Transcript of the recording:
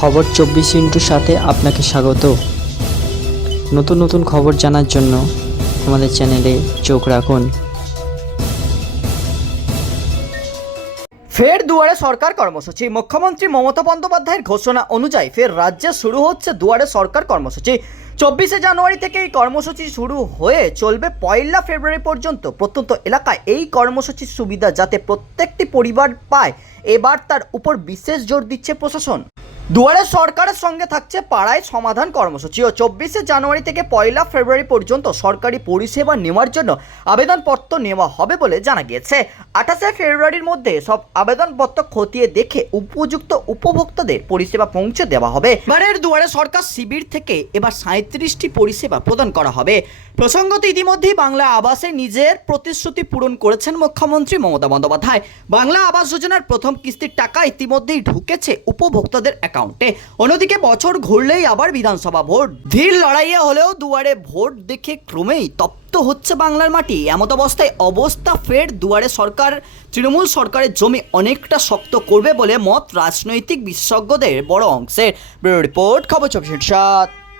খবর চব্বিশ ইন্টুর সাথে আপনাকে স্বাগত। নতুন নতুন খবর জানার জন্য আমাদের চ্যানেলে চোখ রাখুন। ফের দুয়ারে সরকার কর্মসূচি। মুখ্যমন্ত্রী মমতা বন্দ্যোপাধ্যায়ের ঘোষণা অনুযায়ী ফের রাজ্যে শুরু হচ্ছে দুয়ারে সরকার কর্মসূচি। চব্বিশে জানুয়ারি থেকে এই কর্মসূচি শুরু হয়ে চলবে পয়লা ফেব্রুয়ারি পর্যন্ত। প্রত্যন্ত এলাকায় এই কর্মসূচির সুবিধা যাতে প্রত্যেকটি পরিবার পায়, এবার তার উপর বিশেষ জোর দিচ্ছে প্রশাসন। দুয়ারে সরকারের সঙ্গে থাকছে পাড়ায় সমাধান কর্মসূচি ও চব্বিশে জানুয়ারি থেকে পয়লা ফেব্রুয়ারি পর্যন্ত সরকারি পরিষেবা নেওয়ার জন্য আবেদনপত্র নেওয়া হবে বলে জানা গিয়েছে। আঠাশে ফেব্রুয়ারির মধ্যে সব আবেদনপত্র খতিয়ে দেখে উপযুক্ত উপভোক্তাদের পরিষেবা পৌঁছে দেওয়া হবে। এবারের দুয়ারে সরকার শিবির থেকে এবার সাঁত্রিশটি পরিষেবা প্রদান করা হবে। প্রসঙ্গত ইতিমধ্যেই বাংলা আবাসে নিজের প্রতিশ্রুতি পূরণ করেছেন মুখ্যমন্ত্রী মমতা বন্দ্যোপাধ্যায়। বাংলা আবাস যোজনার প্রথম কিস্তির টাকা ইতিমধ্যেই ঢুকেছে উপভোক্তাদের অ্যাকাউন্টে অন্যদিকে বছর ঘুরলেই আবার বিধানসভা ভোট। ধীর লড়াইয়ে হলেও দুয়ারে ভোট দেখে ক্রমেই তপ্ত হচ্ছে বাংলার মাটি। এমত অবস্থায় অবস্থা ফের দুয়ারে সরকার, তৃণমূল সরকারের জমি অনেকটা শক্ত করবে বলে মত রাজনৈতিক বিশেষজ্ঞদের বড় অংশের। রিপোর্ট, খবর চব্বিশ